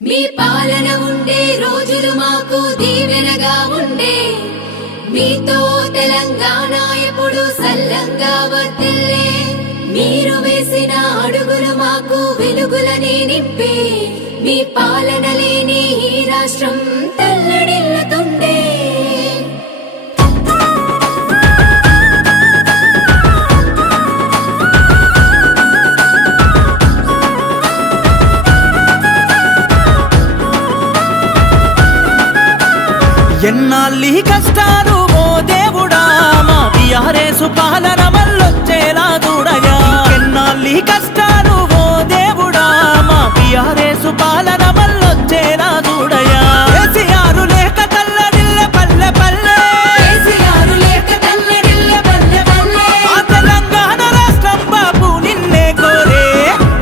మీ పాలన ఉండే రోజులు మాకు దీవెనగా ఉండే, మీతో తెలంగాణ ఎప్పుడు సల్లంగా వర్ధిల్లే. మీరు వేసిన అడుగులు మాకు వెలుగులనే నింపే, మీ పాలన లేని ఈ రాష్ట్రం తల్లడిల్లుతుండే. ఎన్నాళ్ళీ కష్టాలు ఓ దేవుడా, మా టీఆర్ఎస్ పాలన మళ్ళొచ్చేలా చూడగా. ఎన్నాళ్ళీ కష్టాలు ఓ దేవుడా, మా టీఆర్ఎస్ పాలన మళ్ళొచ్చేలా చూడగా. కేసీఆర్ లేక తల్లడిల్లె పల్లె పల్లె, కేసీఆర్ లేక తల్లడిల్లె పల్లె పల్లె. ఆ తెలంగాణ రాష్ట్రం బాపు నిన్నే కోరే.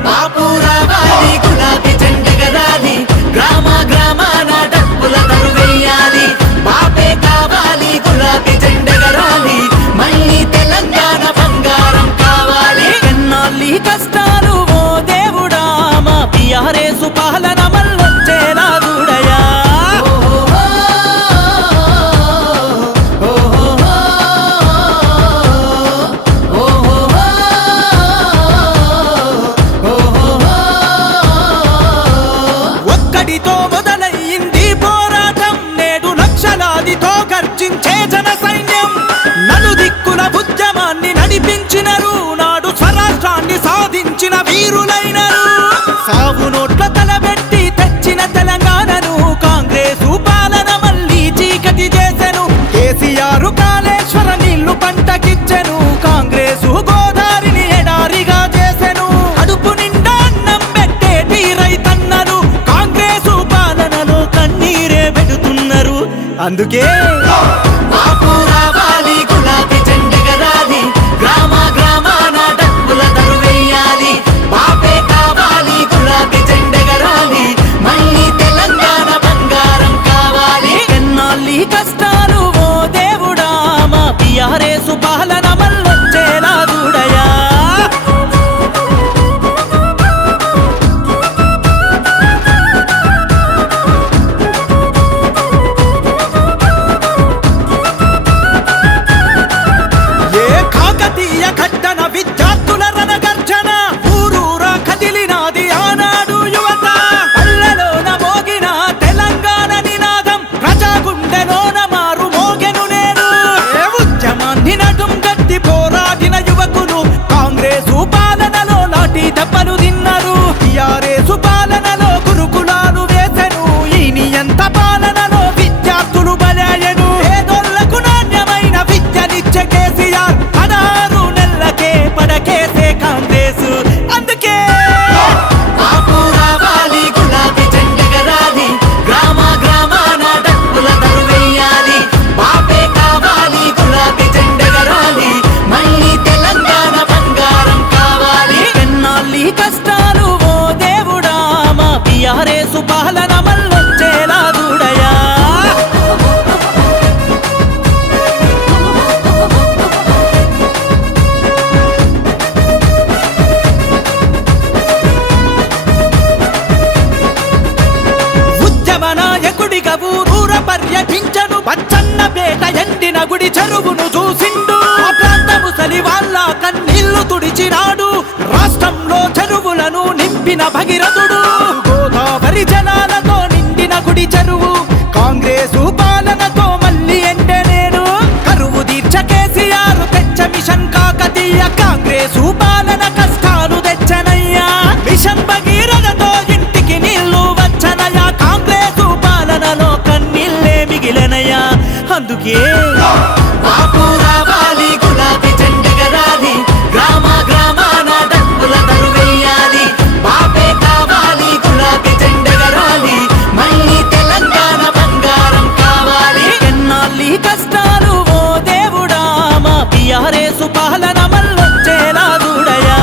బాపు రావాలి, గులాబీ జెండ ఎగరాలి, గ్రామ గ్రామాన డప్పుల దరువెయ్యాలి. బాపే కావాలి, గులాబీ జెండ ఎగరాలి, మళ్ళీ తెలంగాణ బంగారం కావాలి. ఎన్నాళ్ళీ కష్టాలు ఓ దేవుడా, మా టీఆర్ఎస్ పాలన మళ్ళొచ్చేలా చూడయా. ఒక్కడితో మొదలయ్యింది పోరాటం, నేడు లక్షలాదితో గర్జించే జన సైన్యం. నలుదిక్కుల ఉద్యమాన్ని నడిపించినరు, నాడు స్వరాష్ట్రాన్ని సాధించిన వీరులైనరు. సాగు నోట్ల తలబెట్టి తెచ్చిన తెలంగాణను కాంగ్రెసు పాలన మళ్ళీ చీకటి చేసెను. కేసీఆర్ కాళేశ్వర నీళ్లు పంటకిచ్చెను, కాంగ్రెసు గోదారిని ఎడారిగా చేసెను. అడుపు నిండా అన్నం పెట్టేటి రైతన్నలు కాంగ్రెసు పాలనలో కన్నీరే పెడుతున్నారు. అందుకే బాపు రావాలి, గులాబీ జెండ ఎగరాలి, గ్రామ గ్రామాన డప్పుల దరువెయ్యాలి. బాపే కావాలి, గులాబీ జెండ ఎగరాలి, మళ్ళీ తెలంగాణ బంగారం కావాలి. ఎన్నాళ్ళీ కష్టాలు ఓ దేవుడా, మా టీఆర్ఎస్ పాలన మళ్ళొచ్చేలా చూడయా. ఏ కాకతీయ ఘట్టన విద్యార్థుల రణగర్జన, ఊరూరా కదిలినాది ఆనాడు యువత. పల్లెలోన మోగిన తెలంగాణ నినాదం, ప్రజాగుండెలోన మారు మోగెను నేడు. ఏ ఉద్యమాన్ని నడుం గట్టి పోరాడిన యువకులు కాంగ్రెసు పాలనలో లాఠీ దెబ్బలు తిన్నారు. టీఆర్ఎస్ పాలనలో గురుకులాలు వేసెను, ఈ నియంత పాలనలో విద్యార్థులు బలయ్యను. పేదోళ్లకు నాణ్యమైన విద్యనిచ్చే కేసీఆర్ 16 నెలలకే పడకేసే కాంగ్రెసు. అందుకే బాపు రావాలి, గులాబీ జెండ ఎగరాలి, గ్రామ గ్రామాన డప్పుల దరువెయ్యాలి. బాపే కావాలి, గులాబీ జెండ ఎగరాలి, మళ్ళీ తెలంగాణ బంగారం కావాలి. ఎన్నాళ్ళీ కష్టాలు ఓ దేవుడా, మా టీఆర్ఎస్ పాలన మళ్ళొచ్చేలా చూడయా. ఉద్యమ నాయకుడిగా ఊరూర పర్యటించను, పచ్చన్న పేట ఎండిన గుడి చెరువును చూసిండు. ఆ ప్రాంత ముసలి వాళ్ళ కన్నీళ్లు తుడిచినాడు, రాష్ట్రంలో చెరువులను నింపిన భగీరథుడు. గోదావరి జలాలతో నిండిన గుడి చెరువు కాంగ్రెసు పాలనతో మళ్ళీ ఎండనేడు. కరువు తీర్చ కేసీఆర్ తెచ్చ మిషన్ కాకతీయ, కాంగ్రెసు పాలన కష్టాలు తెచ్చనయ్యా. మిషన్ భగీరథతో ఇంటికి నీళ్లు వచ్చనయ్యా, కాంగ్రెసు పాలనలో కన్నీళ్ళే మిగిలనయ్యా. అందుకే బాపు రావాలి, గులాబీ జెండ ఎగరాలి, గ్రామ గ్రామాన డప్పుల దరువెయ్యాలి. బాపే కావాలి, గులాబీ జెండ ఎగరాలి, మళ్ళీ తెలంగాణ బంగారం కావాలి. ఎన్నాళ్ళీ కష్టాలు ఓ దేవుడా, మా టీఆర్ఎస్ పాలన మళ్ళొచ్చేలా చూడయా.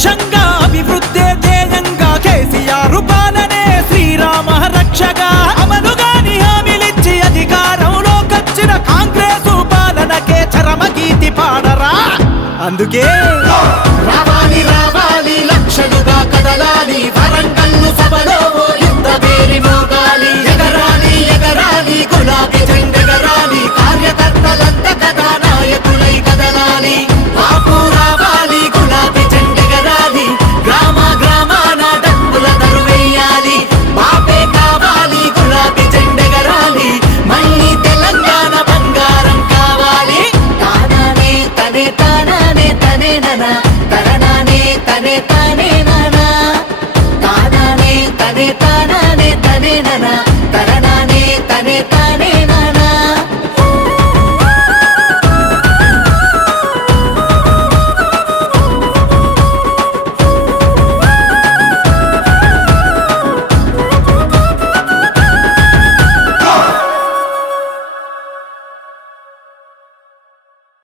లక్ష్యంగా అభివృద్ధి ధ్యేయంగా కేసీఆర్ పాలనే శ్రీరామ రక్షగా అమలుగాని హామీలిచ్చి అధికారంలోకొచ్చిన కాంగ్రెసు పాలనకే చరమ గీతి పాడరా అందుకే